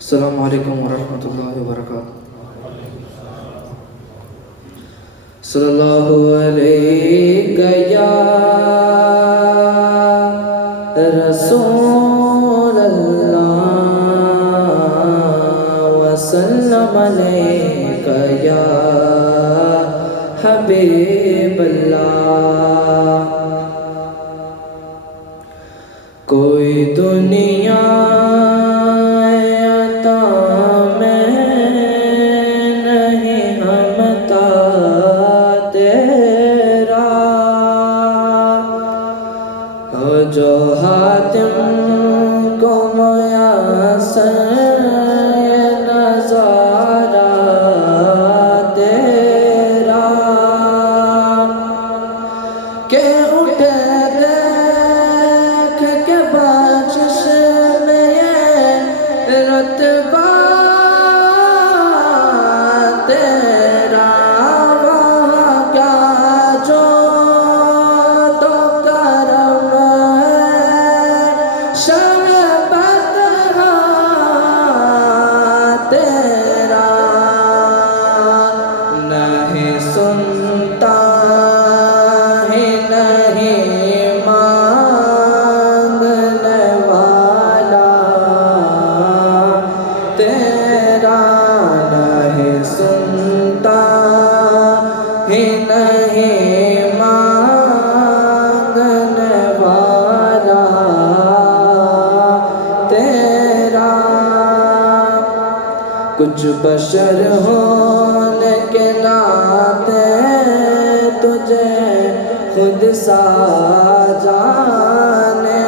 السلام علیکم ورحمۃ اللہ وبرکاتہ۔ صلی اللہ علیہ یا رسول اللہ وسلم علیک یا حبیب اللہ۔ کوئی دنیا جو حاتم کو میسر نظارہ تیرا کہ اٹھے دیکھ کے بخشش میں یہ رتبہ تیرا وہاں کیا جو نہیں سنتا ہی نہیں مانگنے والا تیرا، نہیں سنتا ہی نہیں مانگنے والا تیرا۔ کچھ بشر ہونے کے ناطے تجھے خود سا جانے،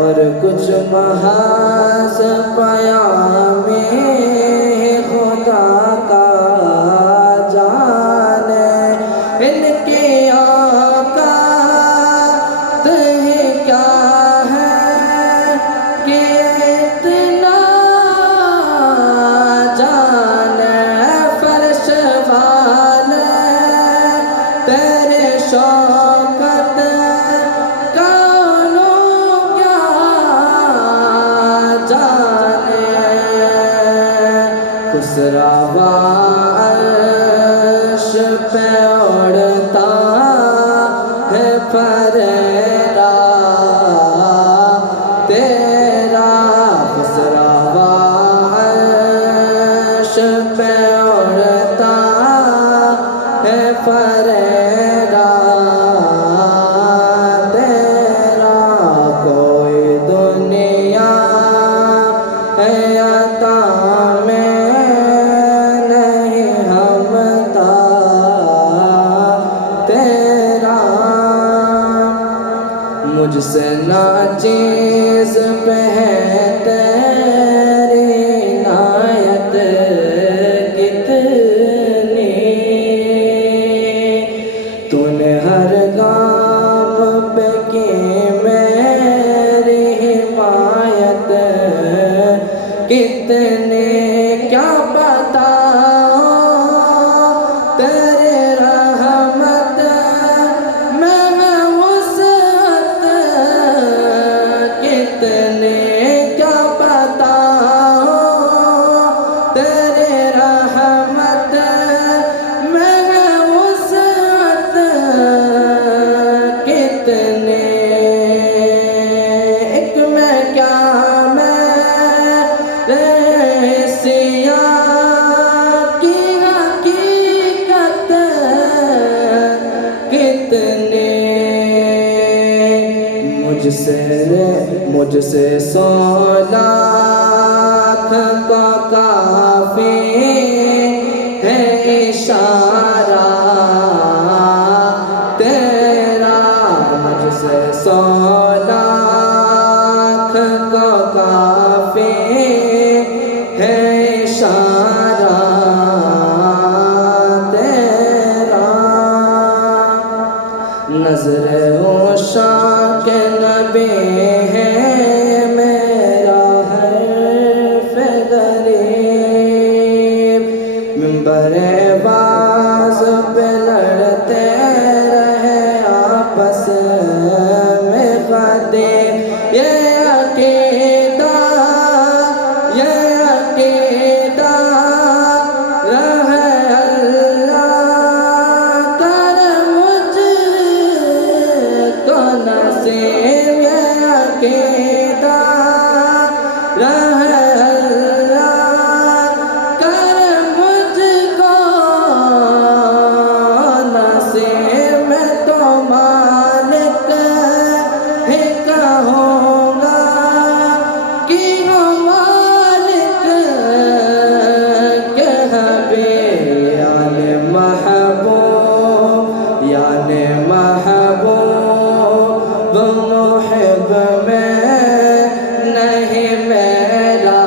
اور کچھ محض پیامی خدا کا جانے۔ ان کی اوقات ہی کیا ہے کہ شوکت کانوں کیا جانے، خسرا عرش پہ اڑتا ہے پھریرا تیرا، خسرا عرش پہ اڑتا ہے پھریرا تیرا۔ کوئی دنیا ہے عطا میں نہیں ہمتا تیرا، مجھ سے ناچیز پہ ہے تیری عنایت کتنی، تو نے ہر گام پہ کی میری حمایت کتنی، کیا بتاؤں تیرے رحمت میں وسعت کتنی، کیا بتاؤں تیرے رحمت میں وسعت کتنی۔ ایک میں کیا میرے سیاہ کی حقیقت کتنی، مجھ سے 100 لاکھ کا کافی ہے اشارہ تیرا، مجھ سے 100 لاکھ کا کافی ہے اشارہ تیرا۔ نظر عشاق کے نبی ہے میرا حرف غریب، منبر باز پہ لڑتے رہے آپس میں خطیب، یہ عقیدہ رہے اللہ کر مجھ کو نصیب میں تو مالک ہی کہوں گا کہ ہو مالک کے حبیب یعنی محبوب یعنی محبوب محب میں نہیں میرا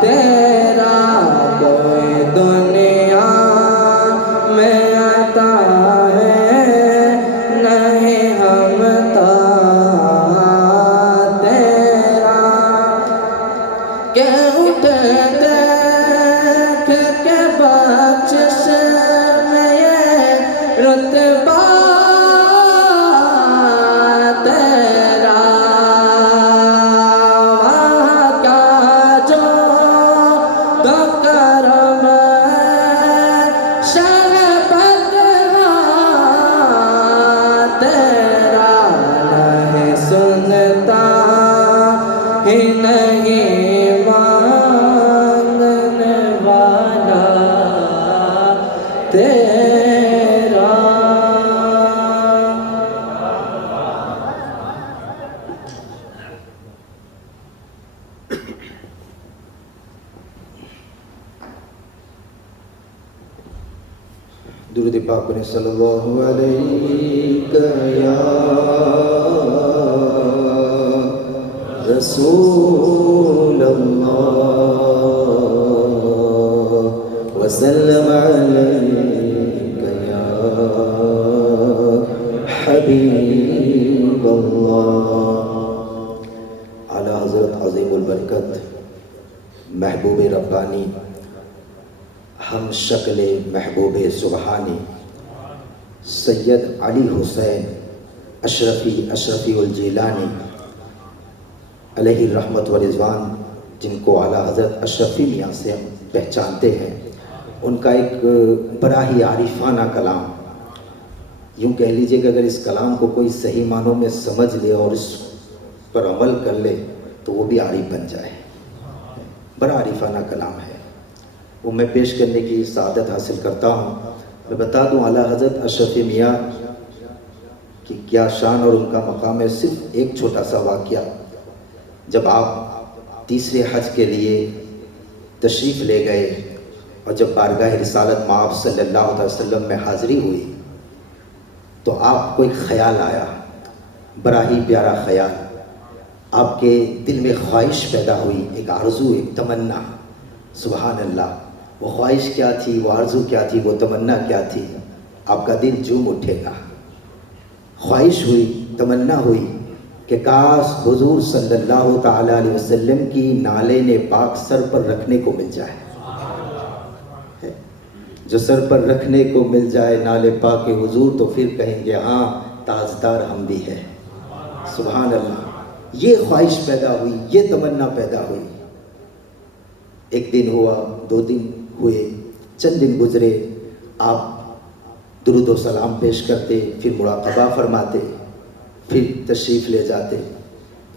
تیرا کوئی دنیا میں عطا ہے نہیں ہم تا تیرا کہ اٹھ دیکھ کے بخشش میں یہ رتبہ تیرا وہاں کا جو تو کرم شربت تیرا نہیں سنتا ہی نہیں مانگنے والا تیرا درود پاک پڑھیں صلی اللہ علیہ یا رسول اللہ وسلم علیک یا حبیب اللہ. اعلیٰ حضرت عظیم البرکت محبوب ربانی ہم شکل محبوب سبحانی سید علی حسین اشرفی الجیلانی علیہ الرحمت و رضوان، جن کو اعلیٰ حضرت اشرفی میاں سے ہم پہچانتے ہیں، ان کا ایک بڑا ہی عارفانہ کلام، یوں کہہ لیجئے کہ اگر اس کلام کو کوئی صحیح معنوں میں سمجھ لے اور اس پر عمل کر لے تو وہ بھی عارف بن جائے. بڑا عارفانہ کلام ہے، وہ میں پیش کرنے کی سعادت حاصل کرتا ہوں. میں بتا دوں اعلیٰ حضرت اشرفی میاں کی کیا شان اور ان کا مقام ہے. صرف ایک چھوٹا سا واقعہ، جب آپ تیسرے حج کے لیے تشریف لے گئے اور جب بارگاہ رسالت مآب صلی اللہ علیہ وسلم میں حاضری ہوئی تو آپ کو ایک خیال آیا، بڑا ہی پیارا خیال. آپ کے دل میں خواہش پیدا ہوئی، ایک آرزو، ایک تمنا. سبحان اللہ. وہ خواہش کیا تھی، وہ آرزو کیا تھی، وہ تمنا کیا تھی؟ آپ کا دل جھوم اٹھے گا. خواہش ہوئی، تمنا ہوئی کہ کاش حضور صلی اللہ تعالیٰ علیہ وسلم کی نالین پاک سر پر رکھنے کو مل جائے. جو سر پر رکھنے کو مل جائے نالے پاک حضور تو پھر کہیں گے ہاں تاجدار ہم بھی ہے. سبحان اللہ. یہ خواہش پیدا ہوئی، یہ تمنا پیدا ہوئی. ایک دن ہوا، 2 دن ہوئے، چند دن گزرے، آپ درود و سلام پیش کرتے، پھر مراقبہ فرماتے، پھر تشریف لے جاتے.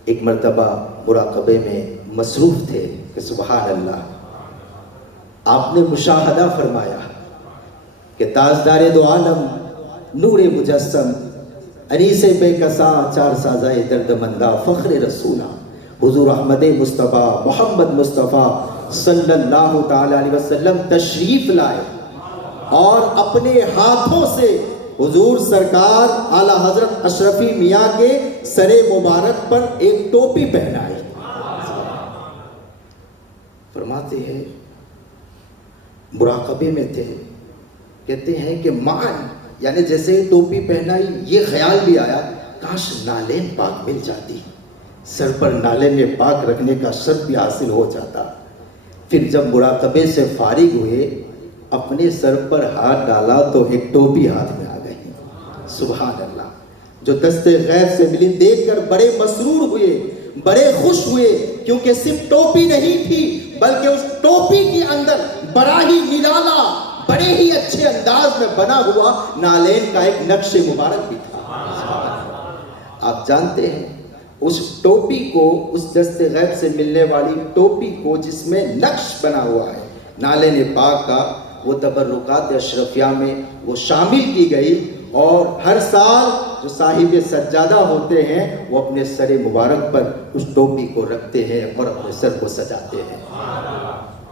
ایک مرتبہ مراقبے میں مصروف تھے کہ سبحان اللہ، آپ نے مشاہدہ فرمایا کہ تاجدار دو عالم، نور مجسم، انیس بے کساں، چار سازائے درد مندہ، فخر رسولہ حضور احمد مصطفیٰ محمد مصطفیٰ صلی اللہ تعالیٰ علیہ وسلم تشریف لائے اور اپنے ہاتھوں سے حضور سرکار اعلیٰ حضرت اشرفی میاں کے سر مبارک پر ایک ٹوپی پہنائی. فرماتے ہیں مراقبے میں تھے، کہتے ہیں کہ مان، یعنی جیسے ٹوپی پہنائی یہ خیال بھی آیا کاش نالین پاک مل جاتی، سر پر نالین پاک رکھنے کا شرف بھی حاصل ہو جاتا. پھر جب مراقبے سے فارغ ہوئے، اپنے سر پر ہاتھ ڈالا تو ایک ٹوپی ہاتھ میں آ گئی. سبحان اللہ. جو دست غیب سے ملی دیکھ کر بڑے مسرور ہوئے، بڑے خوش ہوئے، کیونکہ صرف ٹوپی نہیں تھی بلکہ اس ٹوپی کے اندر بڑا ہی نرالا، بڑے ہی اچھے انداز میں بنا ہوا نالین کا ایک نقش مبارک بھی تھا. آپ جانتے ہیں اس ٹوپی کو، اس دست غیب سے ملنے والی ٹوپی کو جس میں نقش بنا ہوا ہے نالین پاک کا، وہ تبرکات اشرفیہ میں وہ شامل کی گئی، اور ہر سال جو صاحب سجادہ ہوتے ہیں وہ اپنے سر مبارک پر اس ٹوپی کو رکھتے ہیں اور اپنے سر کو سجاتے ہیں۔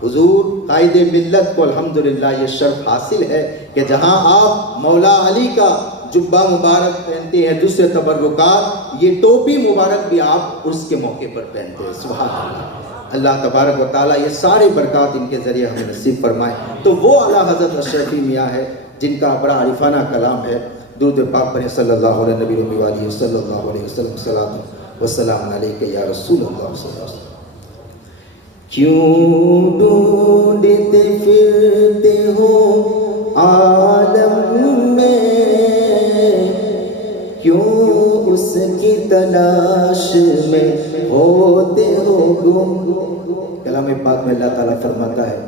حضور قائد ملت کو الحمدللہ یہ شرف حاصل ہے کہ جہاں آپ مولا علی کا جبہ مبارک پہنتے ہیں، دوسرے تبرکات، یہ ٹوپی مبارک بھی آپ اس کے موقع پر پہنتے ہیں۔ سبحان اللہ، اللہ تبارک و تعالیٰ یہ سارے برکات ان کے ذریعے ہمیں نصیب فرمائے۔ تو وہ اعلیٰ حضرت اشرفی میاں ہے جن کا بڑا عارفانہ کلام ہے۔ درود پاک پڑھیں صلی اللہ علیہ نبی وآلہ صلی اللہ علیہ وسلم، صلاۃ و سلام علیک یا رسول اللہ صلی اللہ علیہ وسلم۔ کیوں ڈھونڈتے پھرتے ہو عالم میں، کیوں اس کی تلاش میں ہوتے ہو گم۔ کلام پاک میں اللہ تعالیٰ فرماتا ہے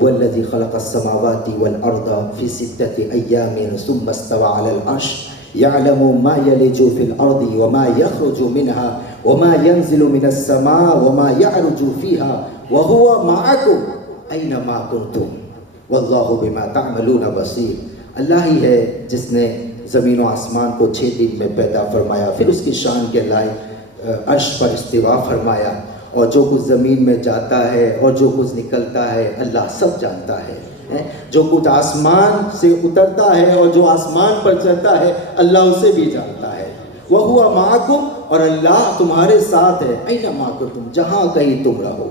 وَالَّذِي خَلَقَ السَّمَاوَاتِ وَالْأَرْضَ فِي سِتَّةِ أَيَّامٍ ثُمَّ اسْتَوَىٰ عَلَى الْعَرْشِ يَعْلَمُ مَا يَلِجُ فِي الْأَرْضِ وَمَا يَخْرُجُ مِنْهَا وَمَا يَنزِلُ مِنَ السَّمَاءِ وَمَا يَعْرُجُ فِيهَا وَهُوَ مَعَكُمْ أَيْنَمَا كُنْتُمْ وَاللَّهُ بِمَا تَعْمَلُونَ بَصِيرٌ۔ اللہ ہی ہے جس نے زمین و آسمان کو 6 دن میں پیدا فرمایا، پھر اس کی شان کے لائق عرش پر استوا فرمایا، اور جو کچھ زمین میں جاتا ہے اور جو کچھ نکلتا ہے اللہ سب جانتا ہے۔ جو کچھ آسمان سے اترتا ہے اور جو آسمان پر چڑھتا ہے اللہ اسے بھی جانتا ہے۔ وَهُوَ مَعَكُمْ، اور اللہ تمہارے ساتھ ہے، أَيْنَمَا كُنْتُمْ، جہاں کہیں تم رہو۔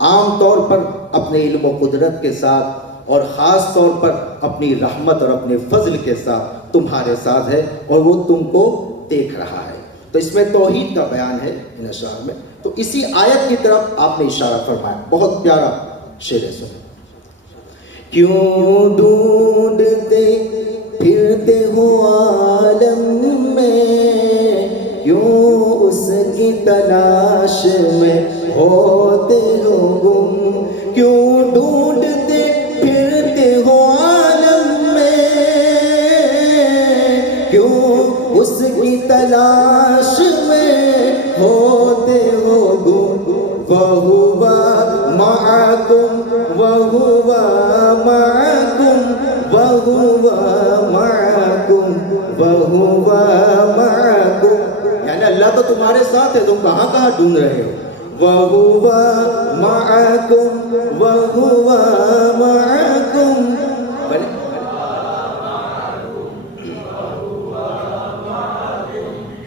عام طور پر اپنے علم و قدرت کے ساتھ اور خاص طور پر اپنی رحمت اور اپنے فضل کے ساتھ تمہارے ساتھ ہے، اور وہ تم کو دیکھ رہا ہے۔ تو اس میں توحید کا بیان ہے ان اشعار میں، تو اسی آیت کی طرف آپ نے اشارہ فرمایا، بہت پیارا شعر ہے۔ سنیں، کیوں ڈھونڈتے پھرتے ہو عالم میں، کیوں اس کی تلاش میں ہوتے ہو گم، کیوں ڈھونڈتے پھرتے ہو عالم میں، کیوں اس کی تلاش میں ہوتے ہو گم۔ وَهُوَ مَعَكُمْ وَهُوَ مَعَكُمْ وَهُوَ مَعَكُمْ وَهُوَ مَعَكُمْ، یعنی اللہ تو تمہارے ساتھ ہے، تم کہاں کہاں ڈھونڈ رہے ہو۔ وَهُوَ مَعَكُمْ وَهُوَ مَعَكُمْ،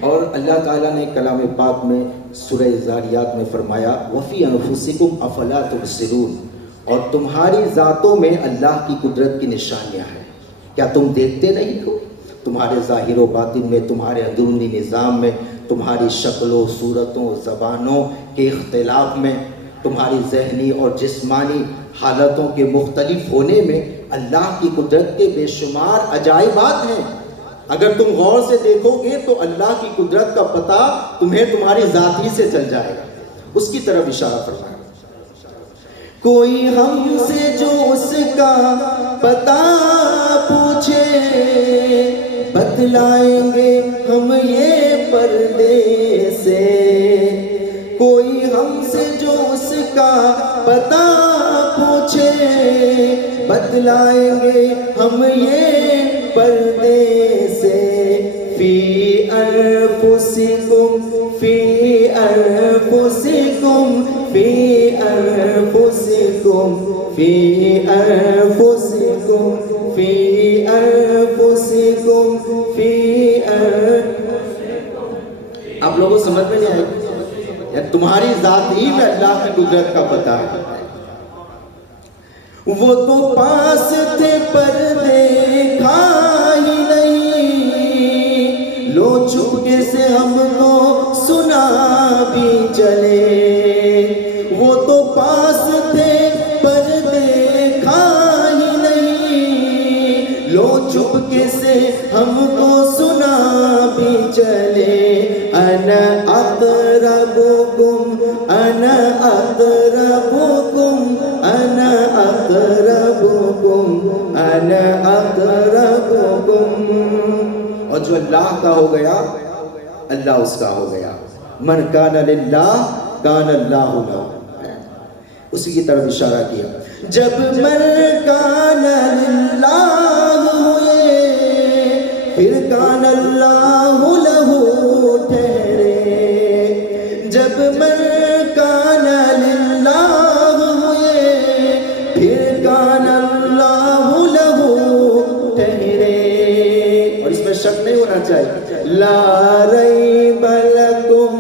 اور اللہ تعالیٰ نے کلام پاک میں سورہ ذاریات میں فرمایا وَفِي أَنفُسِكُمْ أَفَلَا تُبْصِرُونَ، اور تمہاری ذاتوں میں اللہ کی قدرت کی نشانیاں ہیں، کیا تم دیکھتے نہیں ہو؟ تمہارے ظاہر و باطن میں، تمہارے اندرونی نظام میں، تمہاری شکلوں، صورتوں، زبانوں کے اختلاف میں، تمہاری ذہنی اور جسمانی حالتوں کے مختلف ہونے میں اللہ کی قدرت کے بے شمار عجائبات ہیں۔ اگر تم غور سے دیکھو گے تو اللہ کی قدرت کا پتہ تمہیں تمہاری ذات ہی سے چل جائے گا۔ اس کی طرف اشارہ فرمایا، کوئی ہم سے جو اس کا پتہ پوچھے، بتلائیں گے ہم یہ پردے سے، کوئی ہم سے جو اس کا پتہ پوچھے، بتلائیں گے ہم یہ پردے سے۔ فی انفسکم فی انفسکم فی انفسکم فی انفسکم فی انفسکم فی انفسکم۔ آپ لوگوں کو سمجھ میں نہیں آئے؟ تمہاری ذات ہی میں اللہ کی قدرت کا پتہ ہے۔ وہ تو پاس تھے پر دیکھا ہی نہیں، لو چپکے سے ہم کو سنا بھی چلے، وہ تو پاس تھے پر دیکھا ہی نہیں، لو چپکے سے ہم کو سنا بھی چلے۔ انا اقربکم انا اقربکم انا اقربکم انا اقربکم، اور جو اللہ کا ہو گیا اللہ اس کا ہو گیا۔ من کان للہ کان اللہ لہ، اسی کی طرف اشارہ کیا. جب من کان للہ ہوئے پھر کان اللہ لہ ٹھہرے. جب من کان للہ ہوئے پھر کان اللہ لہ ٹھہرے. اور اس میں شک نہیں ہونا چاہیے. لا ریب لکم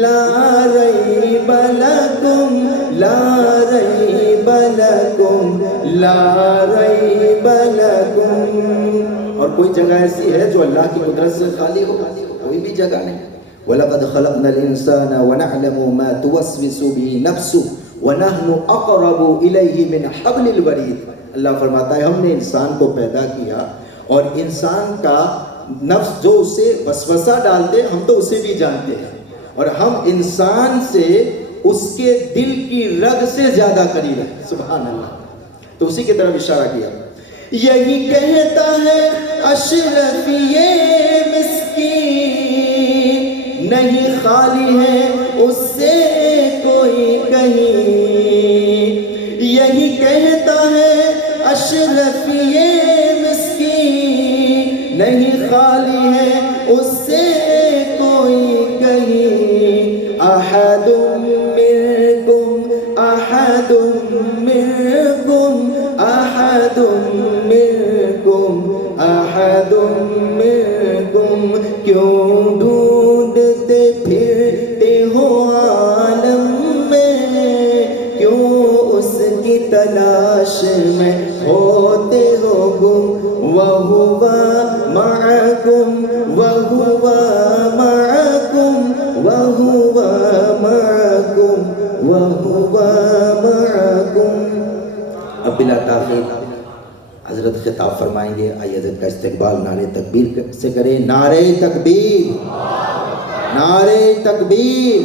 لا ریب لکم لا ریب لکم لا ریب لکم. اور کوئی جگہ ایسی ہے جو اللہ کی قدرت سے خالی ہو؟ کوئی بھی جگہ نہیں. وَلَقَدْ خَلَقْنَا الْإِنسَانَ وَنَعْلَمُ مَا تُوَسْوِسُ بِهِ نَفْسُهُ وَنَحْنُ أَقْرَبُ إِلَيْهِ مِنْ حَبْلِ الْوَرِيدِ. اللہ فرماتا ہے ہم نے انسان کو پیدا کیا اور انسان کا نفس جو اسے وسوسہ ڈالتے ہم تو اسے بھی جانتے ہیں، اور ہم انسان سے اس کے دل کی رگ سے زیادہ قریب ہیں. سبحان اللہ. تو اسی کی طرف اشارہ کیا. یہی کہتا ہے اشرف یہ مسکین نہیں خالی ہے اس سے کوئی کہیں. یہی کہتا ہے اشرف یہ مسکین نہیں خالی ہے اس سے کوئی کہیں. احد منکم احد منکم احد منکم احد منکم. کیوں ڈھونڈتے پھرتے ہو عالم میں، کیوں اس کی تلاش میں ہوتے ہو گم. وَهُوَ مَعَكُمْ وَهُوَ مَعَكُمْ وَهُوَ مَعَكُمْ وَهُوَ مَعَكُمْ. اب بلا تاخیر حضرت خطاب فرمائیں گے. آئیے حضرت کا استقبال نعرہ تکبیر سے کریں. نعرہ تکبیر، نعرہ تکبیر.